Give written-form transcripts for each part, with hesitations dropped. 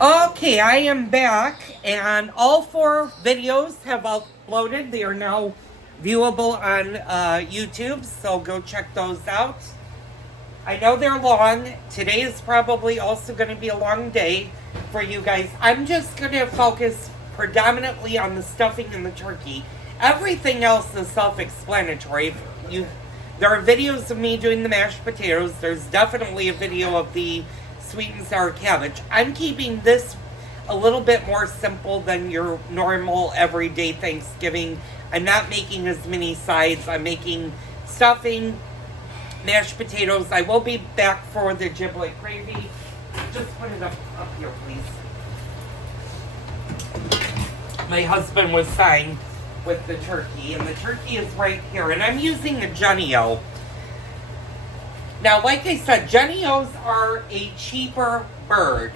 Okay, I am back, and all 4 videos have uploaded. They are now viewable on YouTube, so go check those out. I know they're long. Today is probably also going to be a long day for you guys. I'm just going to focus predominantly on the stuffing and the turkey. Everything else is self-explanatory. There are videos of me doing the mashed potatoes. There's definitely a video of the sweet and sour cabbage. I'm keeping this a little bit more simple than your normal everyday Thanksgiving. I'm not making as many sides. I'm making stuffing, mashed potatoes. I will be back for the giblet gravy. Just put it up here, please. My husband was fine with the turkey, and the turkey is right here. And I'm using a Jennie-O. Now, like I said, Jennie-O's are a cheaper bird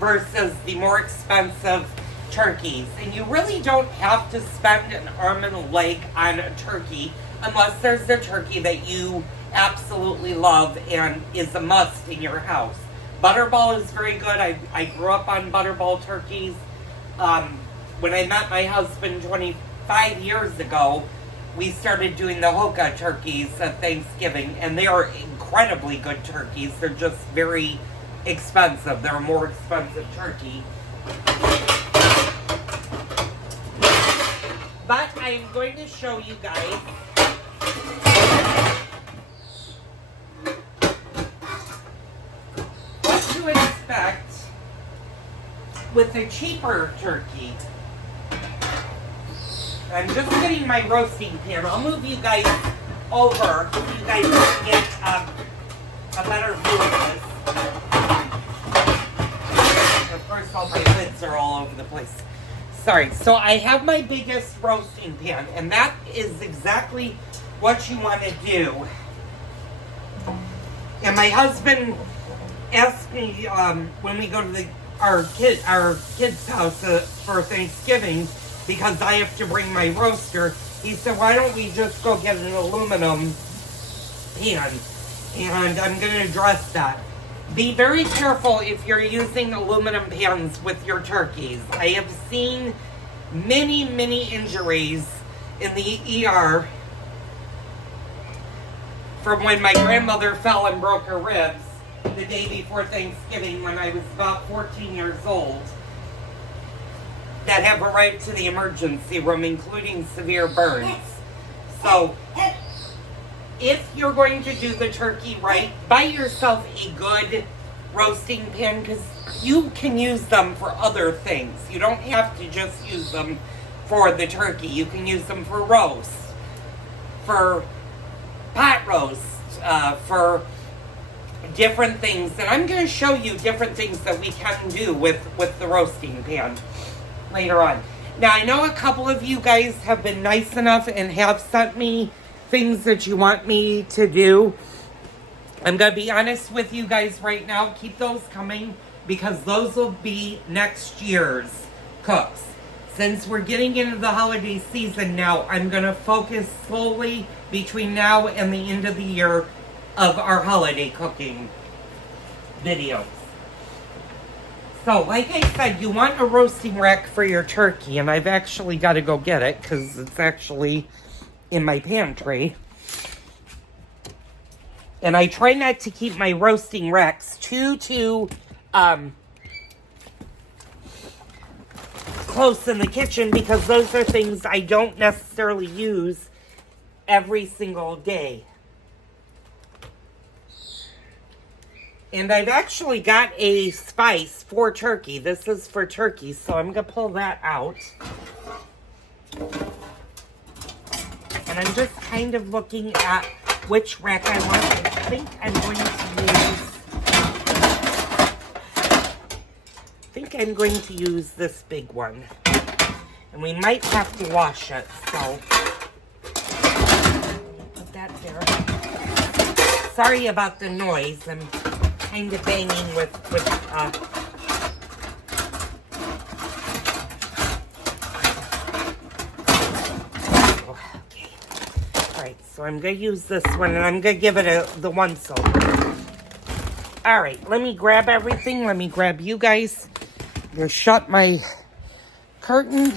versus the more expensive turkeys. And you really don't have to spend an arm and a leg on a turkey unless there's a turkey that you absolutely love and is a must in your house. Butterball is very good. I grew up on Butterball turkeys. When I met my husband 25 years ago, we started doing the Hoka turkeys at Thanksgiving, and they are incredibly good turkeys. They're just very expensive. They're a more expensive turkey. But I'm going to show you guys what to expect with a cheaper turkey. I'm just getting my roasting pan. I'll move you guys over so you guys can get a better view of this. Of course, all my lids are all over the place. Sorry. So I have my biggest roasting pan, and that is exactly what you want to do. And my husband asked me when we go to our kids' house for Thanksgiving, because I have to bring my roaster, he said, why don't we just go get an aluminum pan? And I'm going to address that. Be very careful if you're using aluminum pans with your turkeys. I have seen many, many injuries in the ER from when my grandmother fell and broke her ribs the day before Thanksgiving when I was about 14 years old, that have arrived to the emergency room, including severe burns. So, if you're going to do the turkey right, buy yourself a good roasting pan, because you can use them for other things. You don't have to just use them for the turkey. You can use them for roast, for pot roast, for different things. And I'm going to show you different things that we can do with the roasting pan later on. Now, I know a couple of you guys have been nice enough and have sent me things that you want me to do. I'm going to be honest with you guys right now. Keep those coming, because those will be next year's cooks. Since we're getting into the holiday season now, I'm going to focus slowly between now and the end of the year of our holiday cooking videos. So, like I said, you want a roasting rack for your turkey, and I've actually got to go get it because it's actually in my pantry. And I try not to keep my roasting racks too close in the kitchen, because those are things I don't necessarily use every single day. And I've actually got a spice for turkey. This is for turkey, so I'm going to pull that out. And I'm just kind of looking at which rack I want. I think I'm going to use this big one. And we might have to wash it, so put that there. Sorry about the noise. I'm kind of banging with okay. All right, so I'm going to use this one, and I'm going to give it the once over. All right, let me grab everything. Let me grab you guys. I'm going to shut my curtain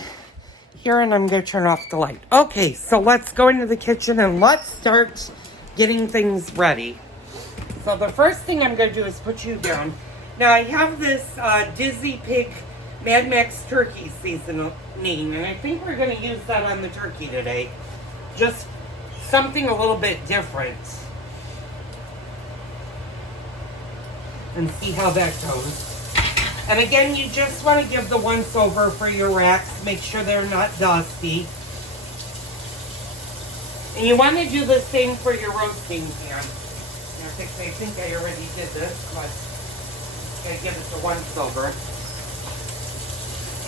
here, and I'm going to turn off the light. Okay, so let's go into the kitchen, and let's start getting things ready. So the first thing I'm going to do is put you down. Now, I have this Dizzy Pig Mad Max turkey seasoning, and I think we're going to use that on the turkey today. Just something a little bit different. And see how that goes. And again, you just want to give the once over for your racks. Make sure they're not dusty. And you want to do the same for your roasting pan. I think I already did this, but I give it the once over.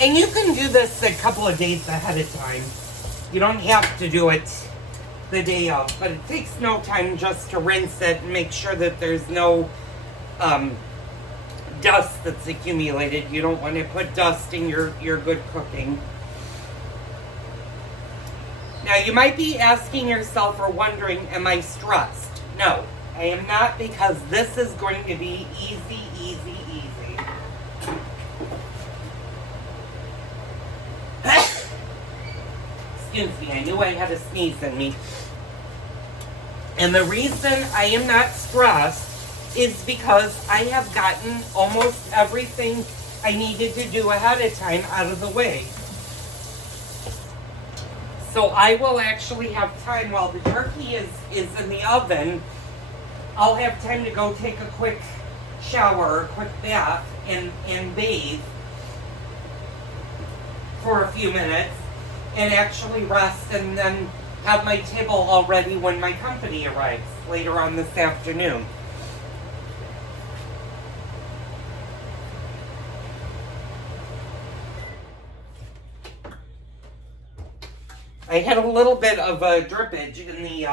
And you can do this a couple of days ahead of time. You don't have to do it the day of, but it takes no time just to rinse it and make sure that there's no dust that's accumulated. You don't want to put dust in your good cooking. Now, you might be asking yourself or wondering, am I stressed? No, I am not, because this is going to be easy, easy, easy. Excuse me, I knew I had a sneeze in me. And the reason I am not stressed is because I have gotten almost everything I needed to do ahead of time out of the way. So I will actually have time while the turkey is in the oven. I'll have time to go take a quick shower, a quick bath, and bathe for a few minutes and actually rest, and then have my table all ready when my company arrives later on this afternoon. I had a little bit of a drippage in the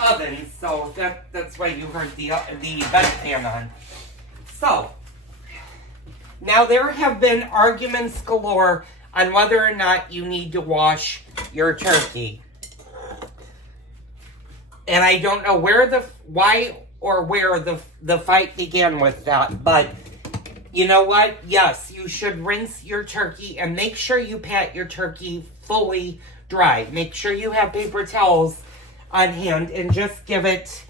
oven, so that's why you heard the vent fan on. So, now there have been arguments galore on whether or not you need to wash your turkey. And I don't know where the fight began with that, but you know what? Yes, you should rinse your turkey and make sure you pat your turkey fully dry. Make sure you have paper towels on hand and just give it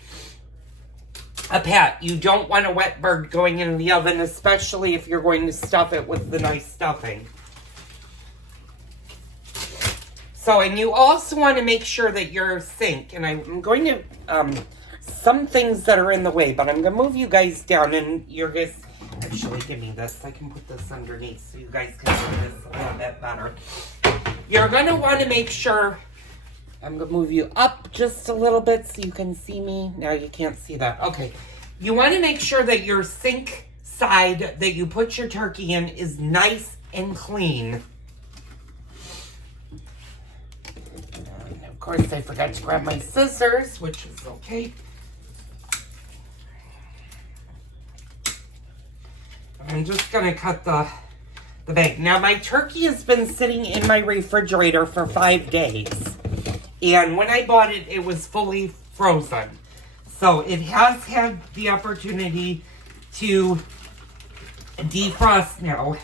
a pat. You don't want a wet bird going in the oven, especially if you're going to stuff it with the nice stuffing. So, and you also want to make sure that your sink, and I'm going to, some things that are in the way, but I'm going to move you guys down, and you're guys, actually give me this. I can put this underneath so you guys can see this a little bit better. You're going to want to make sure, I'm going to move you up just a little bit so you can see me. Now you can't see that. Okay. You want to make sure that your sink side that you put your turkey in is nice and clean. And of course, I forgot to grab my scissors, which is okay. I'm just going to cut the bag. Now, my turkey has been sitting in my refrigerator for 5 days. And when I bought it, it was fully frozen. So, it has had the opportunity to defrost now.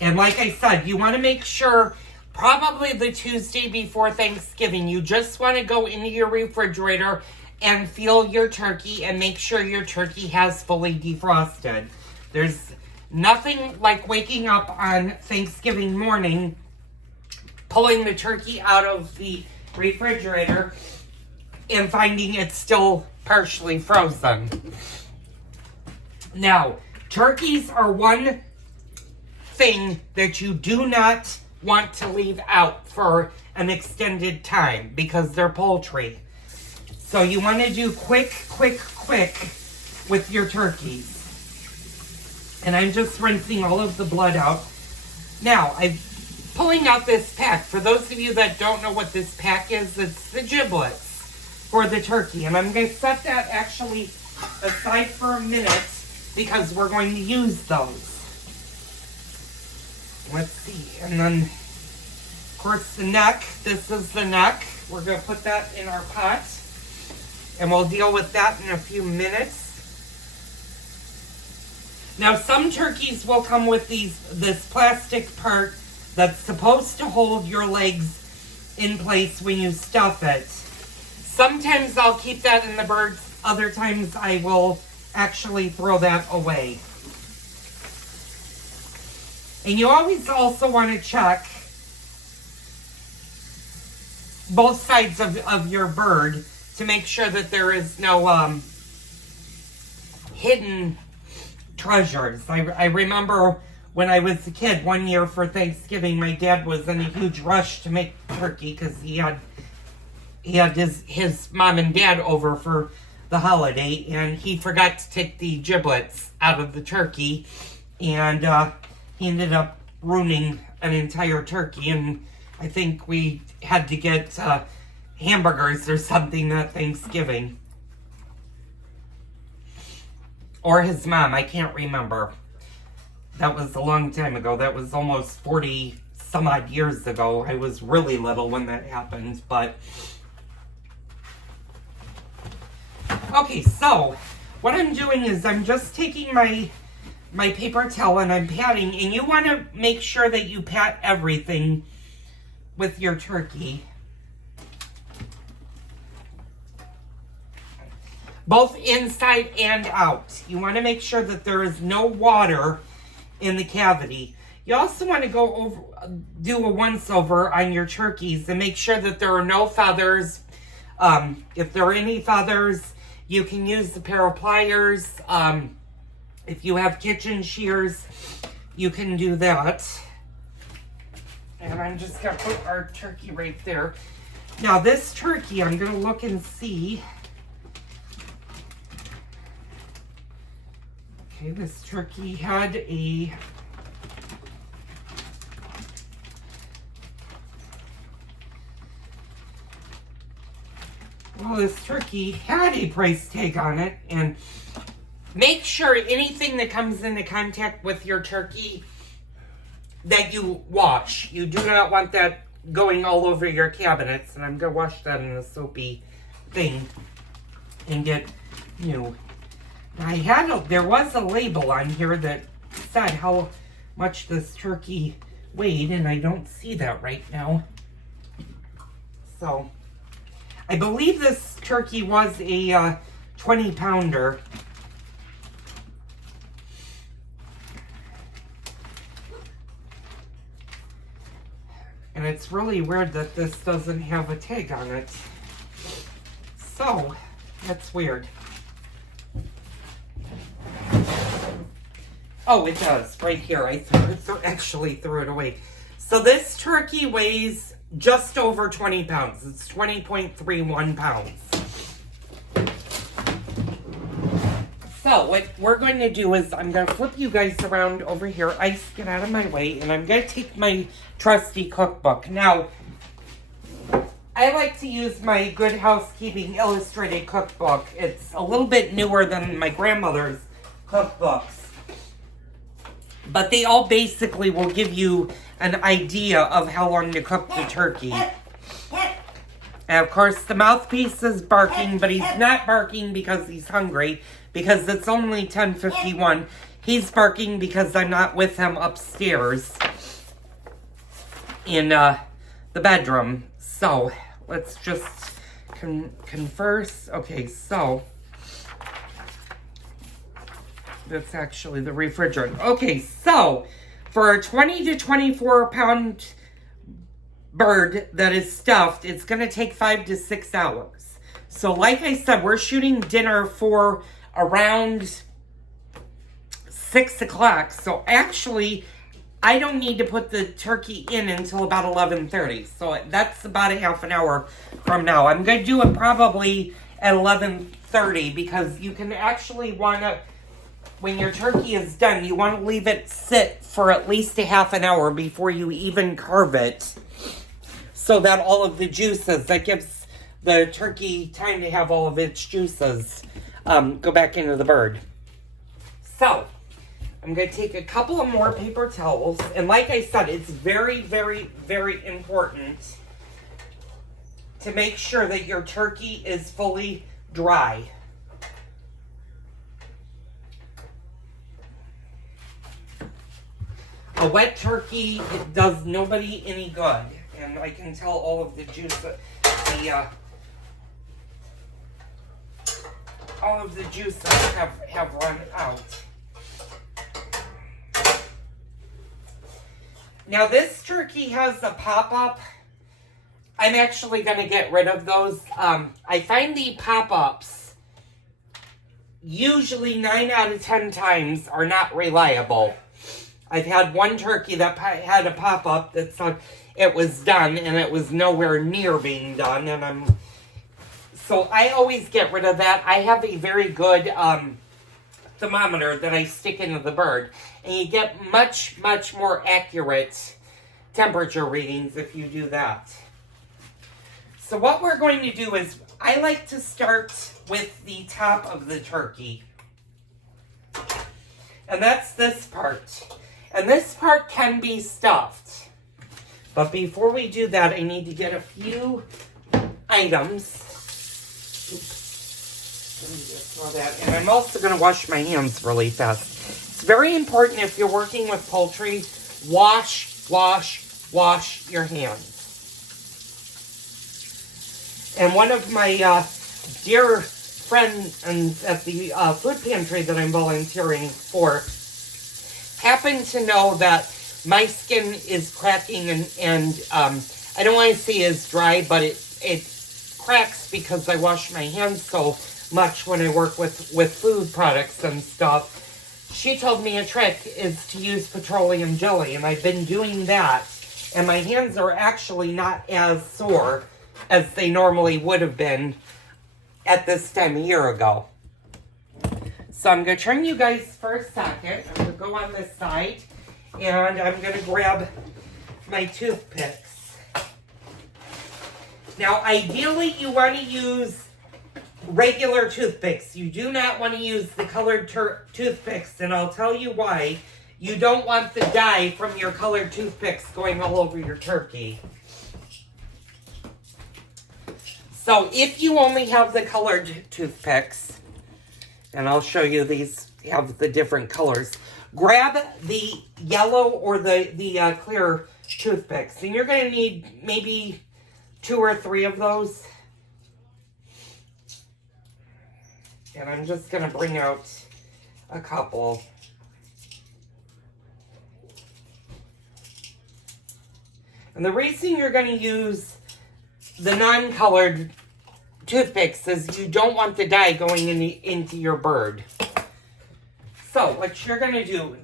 And like I said, you want to make sure, probably the Tuesday before Thanksgiving, you just want to go into your refrigerator and feel your turkey and make sure your turkey has fully defrosted. There's nothing like waking up on Thanksgiving morning, pulling the turkey out of the refrigerator and finding it's still partially frozen. Now, turkeys are one thing that you do not want to leave out for an extended time because they're poultry. So you want to do quick with your turkeys. And I'm just rinsing all of the blood out. Now, I'm pulling out this pack. For those of you that don't know what this pack is, it's the giblets for the turkey. And I'm going to set that actually aside for a minute because we're going to use those. Let's see. And then, of course, the neck. This is the neck. We're going to put that in our pot. And we'll deal with that in a few minutes. Now, some turkeys will come with this plastic part that's supposed to hold your legs in place when you stuff it. Sometimes I'll keep that in the birds. Other times I will actually throw that away. And you always also want to check both sides of your bird to make sure that there is no hidden treasures. I remember when I was a kid, one year for Thanksgiving, my dad was in a huge rush to make turkey because he had his mom and dad over for the holiday, and he forgot to take the giblets out of the turkey, and he ended up ruining an entire turkey, and I think we had to get hamburgers or something that Thanksgiving. Or his mom, I can't remember. That was a long time ago. That was almost 40 some odd years ago. I was really little when that happened, but... Okay, so what I'm doing is I'm just taking my paper towel and I'm patting, and you want to make sure that you pat everything with your turkey. Both inside and out. You want to make sure that there is no water in the cavity. You also want to go over, do a once over on your turkeys and make sure that there are no feathers. If there are any feathers, you can use a pair of pliers. If you have kitchen shears, you can do that. And I'm just going to put our turkey right there. Now this turkey, I'm going to look and see. Okay, this turkey had a... Well, this turkey had a price tag on it, and make sure anything that comes into contact with your turkey that you wash. You do not want that going all over your cabinets, and I'm going to wash that in a soapy thing and get new. There was a label on here that said how much this turkey weighed, and I don't see that right now. So, I believe this turkey was a 20-pounder. And it's really weird that this doesn't have a tag on it. So, that's weird. Oh, it does, right here. I actually threw it away. So this turkey weighs just over 20 pounds. It's 20.31 pounds. So what we're going to do is I'm going to flip you guys around over here. Ice, get out of my way. And I'm going to take my trusty cookbook. Now, I like to use my Good Housekeeping Illustrated cookbook. It's a little bit newer than my grandmother's cookbooks. But they all basically will give you an idea of how long to cook the turkey. And of course, the mouthpiece is barking, but he's not barking because he's hungry, because it's only 10:51. He's barking because I'm not with him upstairs in the bedroom. So, let's just converse. Okay, so... That's actually the refrigerant. Okay, so for a 20 to 24 pound bird that is stuffed, it's going to take 5 to 6 hours. So like I said, we're shooting dinner for around 6 o'clock. So actually, I don't need to put the turkey in until about 11:30. So that's about a half an hour from now. I'm going to do it probably at 11:30 because you can actually want to... When your turkey is done, you want to leave it sit for at least a half an hour before you even carve it. So that all of the juices, that gives the turkey time to have all of its juices go back into the bird. So, I'm going to take a couple of more paper towels. And like I said, it's very, very, very important to make sure that your turkey is fully dry. A wet turkey, it does nobody any good. And I can tell all of the juice, all of the juices have run out. Now this turkey has a pop-up. I'm actually going to get rid of those. I find the pop-ups usually 9 out of 10 times are not reliable. I've had one turkey that had a pop-up that said it was done, and it was nowhere near being done. And so I always get rid of that. I have a very good thermometer that I stick into the bird, and you get much, much more accurate temperature readings if you do that. So what we're going to do is, I like to start with the top of the turkey. And that's this part. And this part can be stuffed. But before we do that, I need to get a few items. Oops. Let me just throw that. And I'm also going to wash my hands really fast. It's very important if you're working with poultry, wash your hands. And one of my dear friends at the food pantry that I'm volunteering for happened to know that my skin is cracking and I don't want to say it's dry, but it cracks because I wash my hands so much when I work with food products and stuff. She told me a trick is to use petroleum jelly, and I've been doing that, and my hands are actually not as sore as they normally would have been at this time a year ago. So I'm going to turn you guys for a second. I'm going to go on this side, and I'm going to grab my toothpicks. Now, ideally, you want to use regular toothpicks. You do not want to use the colored toothpicks, and I'll tell you why. You don't want the dye from your colored toothpicks going all over your turkey. So if you only have the colored toothpicks, and I'll show you these have the different colors, grab the yellow or the clear toothpicks, and you're going to need maybe 2 or 3 of those. And I'm just going to bring out a couple. And the reason you're going to use the non-colored toothpicks is you don't want the dye going into your bird. So what you're going to do,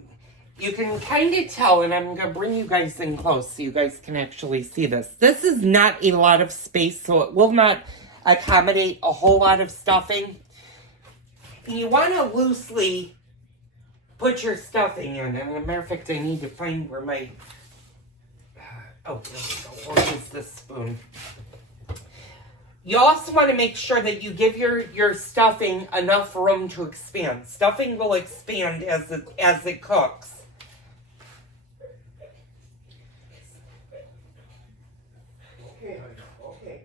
you can kind of tell, and I'm going to bring you guys in close so you guys can actually see this. This is not a lot of space, so it will not accommodate a whole lot of stuffing. And you want to loosely put your stuffing in. And as a matter of fact, I need to find where my... oh, there we go. Or use this spoon. You also want to make sure that you give your stuffing enough room to expand. Stuffing will expand as it cooks. Okay, honey. Okay.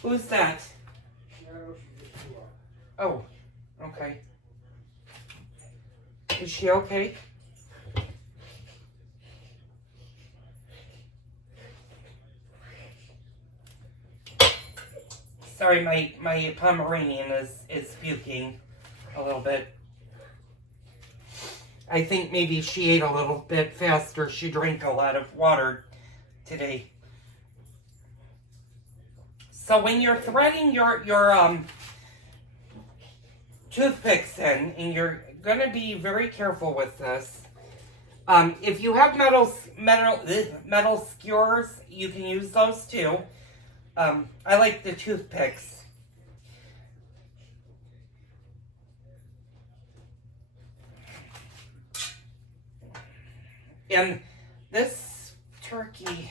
Who's that? Oh, okay. Is she okay? Sorry, my Pomeranian is puking a little bit. I think maybe she ate a little bit faster. She drank a lot of water today. So when you're threading your toothpicks in, and you're going to be very careful with this. If you have metal skewers, you can use those too. I like the toothpicks. And this turkey,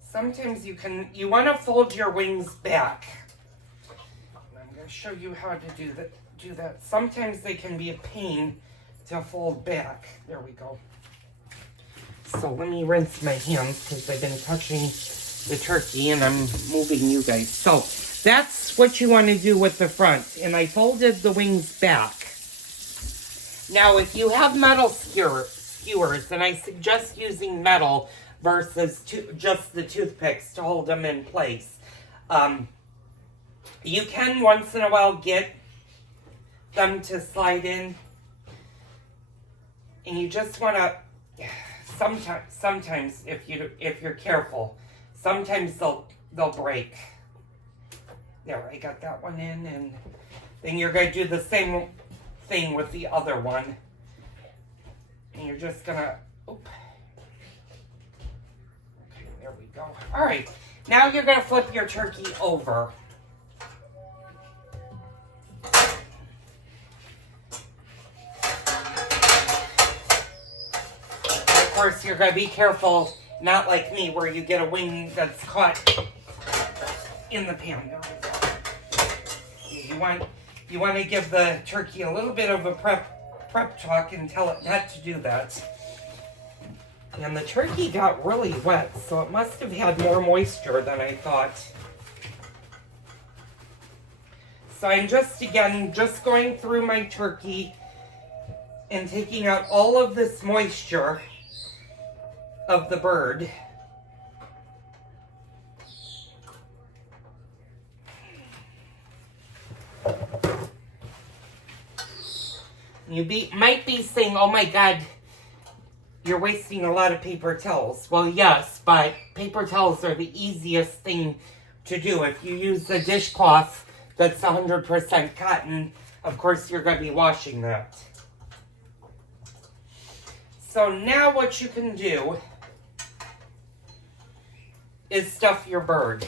sometimes you want to fold your wings back. I'm going to show you how to do that. Sometimes they can be a pain to fold back. There we go. So let me rinse my hands because I've been touching the turkey, and I'm moving you guys. So that's what you want to do with the front. And I folded the wings back. Now, if you have metal skewers, then I suggest using metal versus just the toothpicks to hold them in place. You can once in a while get them to slide in, and you just want to. Sometimes if you're careful, sometimes they'll break. There, I got that one in, and then you're going to do the same thing with the other one. And you're just going to, okay, there we go. All right, now you're going to flip your turkey over. Of course, you're going to be careful, not like me, where you get a wing that's caught in the pan. There we go. You want to give the turkey a little bit of a prep talk and tell it not to do that. And the turkey got really wet, so it must have had more moisture than I thought. So I'm just going through my turkey and taking out all of this moisture of the bird. You might be saying, oh my God, you're wasting a lot of paper towels. Well, yes, but paper towels are the easiest thing to do. If you use a dishcloth that's 100% cotton, of course you're going to be washing that. So now what you can do is stuff your bird.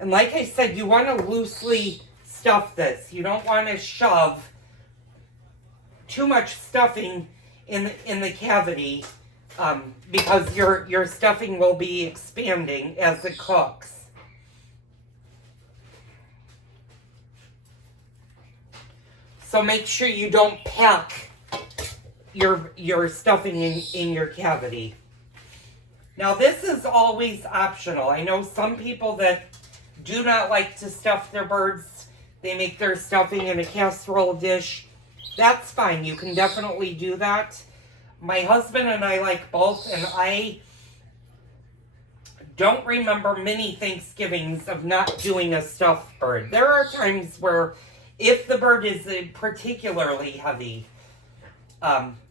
And like I said, you want to loosely stuff this. You don't want to shove too much stuffing in the cavity because your stuffing will be expanding as it cooks. So make sure you don't pack your stuffing in your cavity. Now this is always optional. I know some people that do not like to stuff their birds. They make their stuffing in a casserole dish. That's fine. You can definitely do that. My husband and I like both, and I don't remember many Thanksgivings of not doing a stuffed bird. There are times where if the bird is particularly heavy,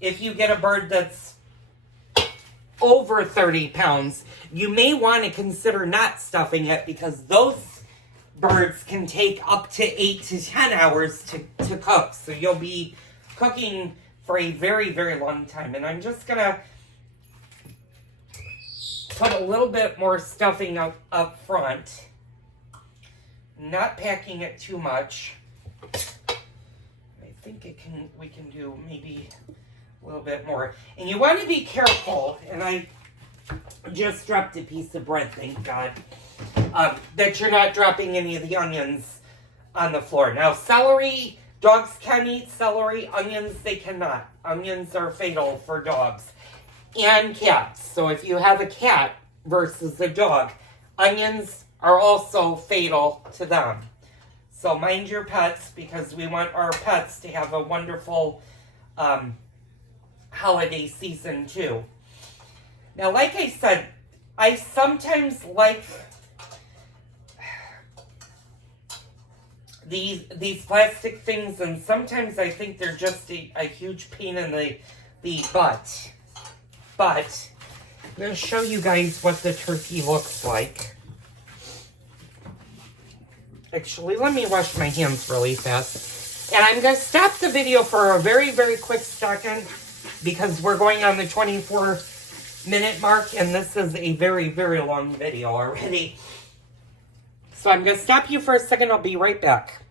if you get a bird that's over 30 pounds, you may want to consider not stuffing it because those birds can take up to 8 to 10 hours to cook. So you'll be cooking for a very, very long time. And I'm just going to put a little bit more stuffing up front. Not packing it too much. I think we can do maybe a little bit more. And you want to be careful, and I just dropped a piece of bread, thank God, that you're not dropping any of the onions on the floor. Now, celery, dogs can eat celery. Onions, they cannot. Onions are fatal for dogs and cats. So if you have a cat versus a dog, onions are also fatal to them. So mind your pets, because we want our pets to have a wonderful holiday season too. Now, like I said, I sometimes like these plastic things, and sometimes I think they're just a huge pain in the butt. But I'm going to show you guys what the turkey looks like. Actually, let me wash my hands really fast. And I'm going to stop the video for a very, very quick second because we're going on the 24-minute mark, and this is a very, very long video already. So I'm going to stop you for a second. I'll be right back.